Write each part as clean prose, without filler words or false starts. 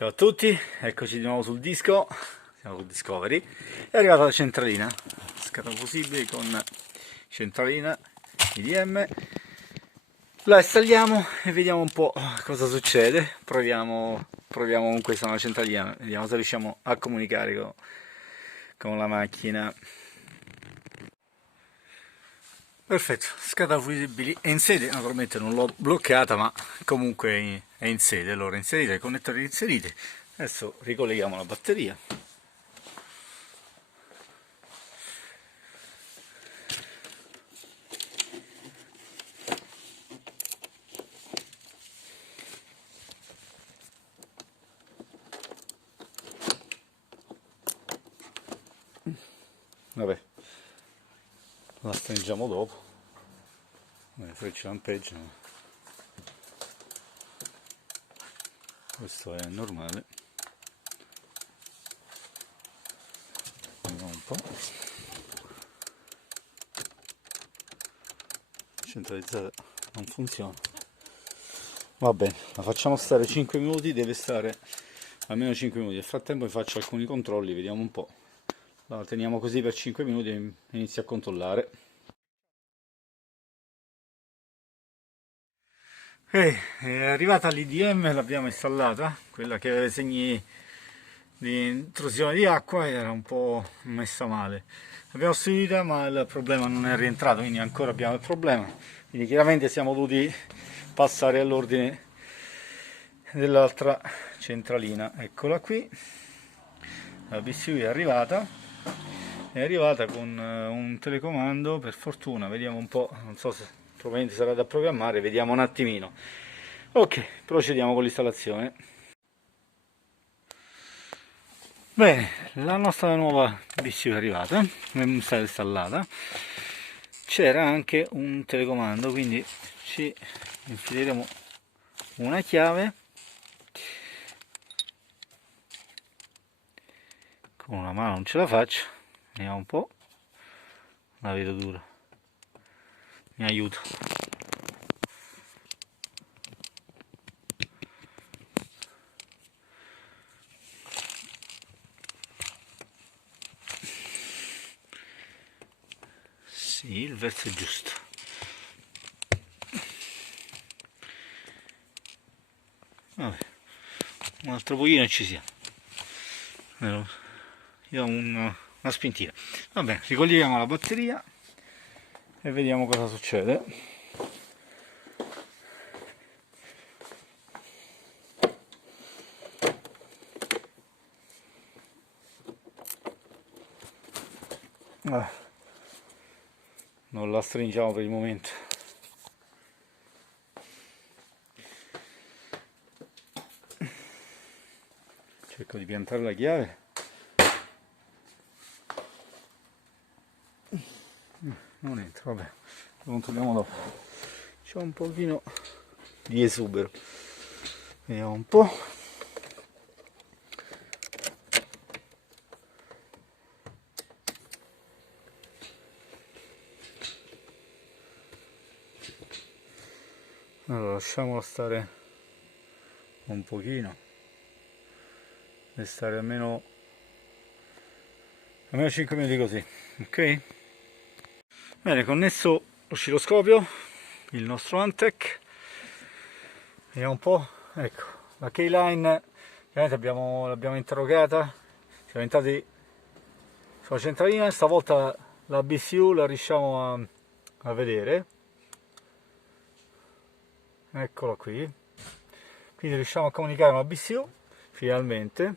Ciao a tutti, eccoci di nuovo sul disco, siamo su Discovery, è arrivata la centralina, scatafusibile con centralina IDM, la installiamo e vediamo un po' cosa succede, proviamo con questa nuova centralina, vediamo se riusciamo a comunicare con la macchina. Perfetto, scatafusibili è in sede, naturalmente non l'ho bloccata ma comunque è in sede, allora inserite, connettori inseriti, adesso ricolleghiamo la batteria. Vabbè, la stringiamo dopo, le frecce lampeggiano, questo è normale, vediamo un po', centralizzata non funziona, va bene, la facciamo stare 5 minuti, deve stare almeno 5 minuti, nel frattempo faccio alcuni controlli, vediamo un po', la teniamo così per 5 minuti e inizio a controllare. È arrivata l'IDM, l'abbiamo installata, quella che aveva i segni di intrusione di acqua era un po' messa male. L'abbiamo sostituita ma il problema non è rientrato, quindi ancora abbiamo il problema. Quindi chiaramente siamo dovuti passare all'ordine dell'altra centralina. Eccola qui, la BCU è arrivata con un telecomando, per fortuna, vediamo un po', non so se probabilmente sarà da programmare, vediamo un attimino. Ok, procediamo con l'installazione. Bene, la nostra nuova BCU è arrivata, è stata installata, c'era anche un telecomando, quindi ci infileremo una chiave con una mano, non ce la faccio, vediamo un po', la vedo dura, mi aiuto. Sì, il verso è giusto. Vabbè, un altro pochino e ci siamo. Io ho una spintina. Vabbè, ricolleghiamo la batteria e vediamo cosa succede. Non la stringiamo per il momento. Cerco di piantare la chiave. Non entra, vabbè, lo controlliamo dopo. C'è un pochino di esubero. Vediamo un po'. Allora, lasciamolo stare un pochino. Deve stare almeno 5 minuti così, ok? Bene, connesso l'oscilloscopio, il nostro Antec, vediamo un po', ecco, la keyline, ovviamente l'abbiamo interrogata, siamo entrati sulla centralina, stavolta la BCU la riusciamo a vedere, eccola qui, quindi riusciamo a comunicare con la BCU, finalmente,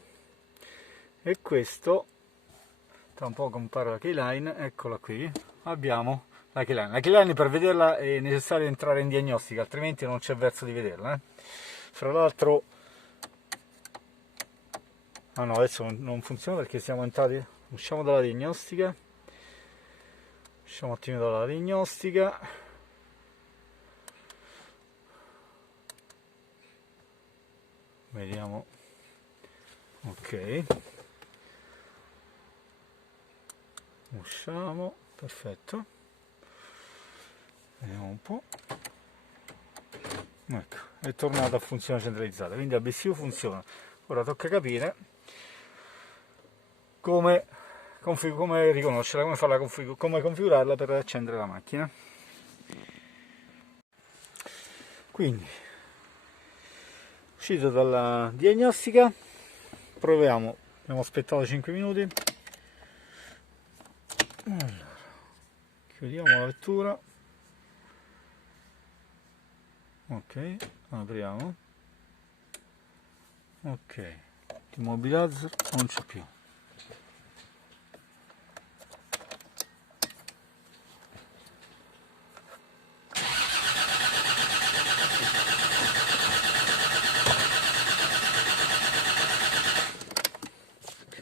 e questo, tra un po' compare la keyline, eccola qui, abbiamo la keyline. La keyline per vederla è necessario entrare in diagnostica, altrimenti non c'è verso di vederla. Fra l'altro, ah no, adesso non funziona perché siamo entrati, usciamo dalla diagnostica, usciamo un attimo dalla diagnostica, vediamo, ok, usciamo, perfetto, vediamo un po', ecco, è tornata a funzione centralizzata, quindi la BCU funziona, Ora tocca capire come riconoscerla, come configurarla per accendere la macchina. Quindi, uscito dalla diagnostica, proviamo. Abbiamo aspettato 5 minuti. Allora, chiudiamo la lettura. Ok, apriamo. Ok, immobilizer non c'è più.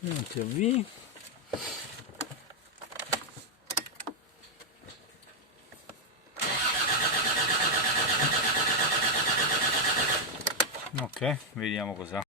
Metti avvii. Ok, vediamo cos'ha.